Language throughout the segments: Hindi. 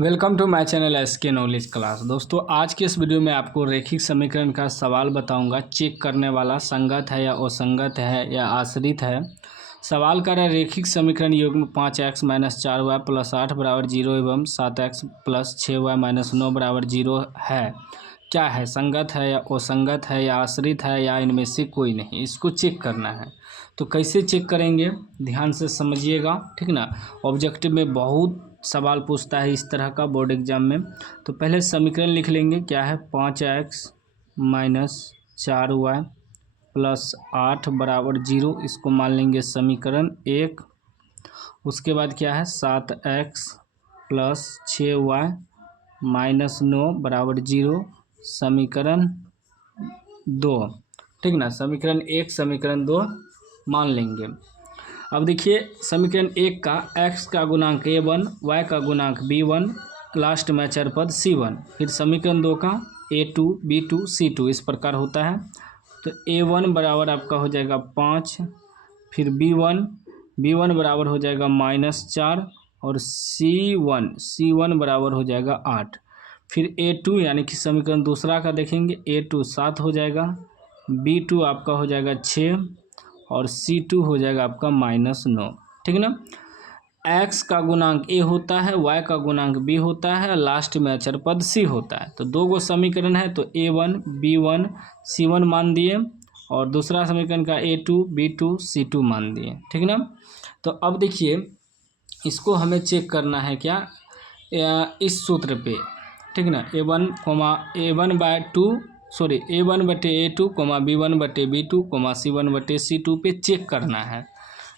Welcome to my channel SK knowledge class. दोस्तों आज के इस वीडियो में आपको रैखिक समीकरण का सवाल बताऊंगा। चेक करने वाला संगत है या असंगत है या आश्रित है। सवाल कर रहा है रैखिक समीकरण युग्म 5x - 4y + 8 = 0 एवं 7x + 6y - 9 = 0 है। क्या है? संगत है या असंगत है या आश्रित है या इनमें से कोई नहीं। इसको चेक करना है। तो कैसे चेक करेंगे, ध्यान से समझिएगा, ठीक ना। ऑब्जेक्टिव में बहुत सवाल पूछता है इस तरह का बोर्ड एग्जाम में। तो पहले समीकरण लिख लेंगे। क्या है? 5x - 4y + 8 = 0। इसको मान लेंगे समीकरण 1। उसके बाद क्या है? 7x + 6y - 9 = 0, समीकरण 2, ठीक ना। समीकरण 1 समीकरण 2 मान लेंगे। अब देखिए समीकरण 1 का x का गुणांक a1, y का गुणांक b1, लास्ट में चर पद c1। फिर समीकरण 2 का a2, b2, c2 इस प्रकार होता है। तो a1 बराबर आपका हो जाएगा 5, फिर b1 बराबर हो जाएगा -4 और c1 बराबर हो जाएगा 8। फिर a2 यानी कि समीकरण दूसरा का देखेंगे, a2 7 हो जाएगा, b2 आपका हो जाएगा 6 और c2 हो जाएगा आपका -9, ठीक ना। x का गुणांक a होता है, y का गुणांक b होता है, लास्ट में अचर पद c होता है। तो दो गो समीकरण है, तो a1, b1, c1 मान दिए और दूसरा समीकरण का a2, b2, c2 मान दिए, ठीक ना। तो अब देखिए इसको हमें चेक करना है क्या, इस सूत्र पे, ठीक ना। a1/a2, b1/b2, c1/c2 पे चेक करना है,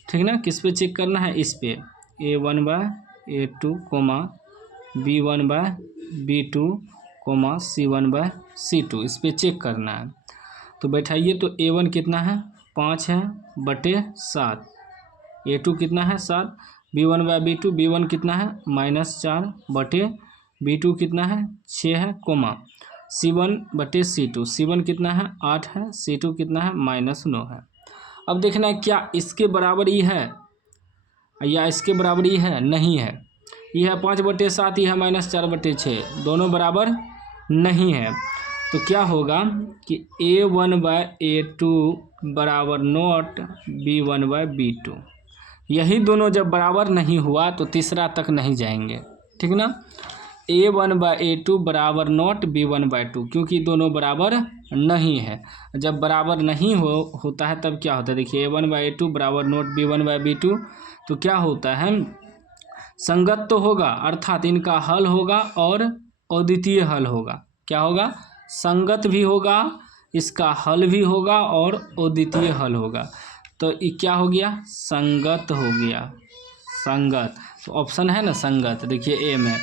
ठीक ना। किस पे चेक करना है? इस पे a1/a2, b1/b2, c1/c2 इस पे चेक करना है। तो बैठाइए। तो a1 कितना है? 5 है बटे 7, a2 कितना है? 7, b1/b2 कितना है? -4 बटे b2 कितना है? 6 है, c1/c2 कितना है? 8 है, c2 कितना है? -9 है। अब देखना है क्या इसके बराबर ही है या इसके बराबर ही है? नहीं है। यह है 5/7, यह है -4/6, दोनों बराबर नहीं है। तो क्या होगा कि a1/a2 बराबर नॉट b1/b2। यही दोनों जब बराबर नहीं हुआ तो तीसरा तक नहीं जाएंगे, ठीक ना। a1/a2 बराबर नॉट b1/2, क्योंकि दोनों बराबर नहीं है। जब बराबर नहीं होता है तब क्या होता है? देखिए a1/a2 बराबर नॉट b1/b2, तो क्या होता है? संगत तो होगा, अर्थात इनका हल होगा और अद्वितीय हल होगा। क्या होगा? संगत भी होगा, इसका हल भी होगा और अद्वितीय हल होगा। तो ये क्या हो गया? संगत हो गया, संगत। तो ऑप्शन है ना संगत, देखिए ए में,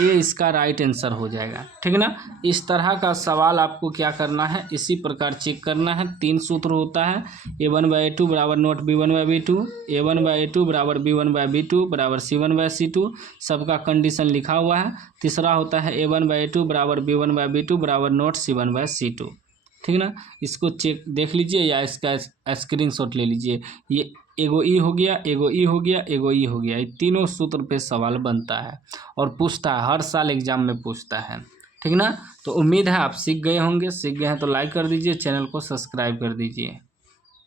ए इसका राइट आंसर हो जाएगा, ठीक ना। इस तरह का सवाल आपको क्या करना है, इसी प्रकार चेक करना है। 3 सूत्र होता है, a1/a2 बराबर नॉट b1/b2, a1/a2 बराबर b1/b2 बराबर c1/c2, सबका कंडीशन लिखा हुआ है। तीसरा होता है a1/a2 बराबर b1/b2 बराबर नॉट c1/c2, ठीक ना। इसको चेक देख लीजिए या इसका स्क्रीनशॉट ले लीजिए। ये एगो ई हो गया, एगो ई हो गया, एगो ई हो गया। ये तीनों सूत्र पे सवाल बनता है और पूछता है, हर साल एग्जाम में पूछता है, ठीक ना। तो उम्मीद है आप सीख गए होंगे। सीख गए हैं तो लाइक कर दीजिए, चैनल को सब्सक्राइब कर दीजिए।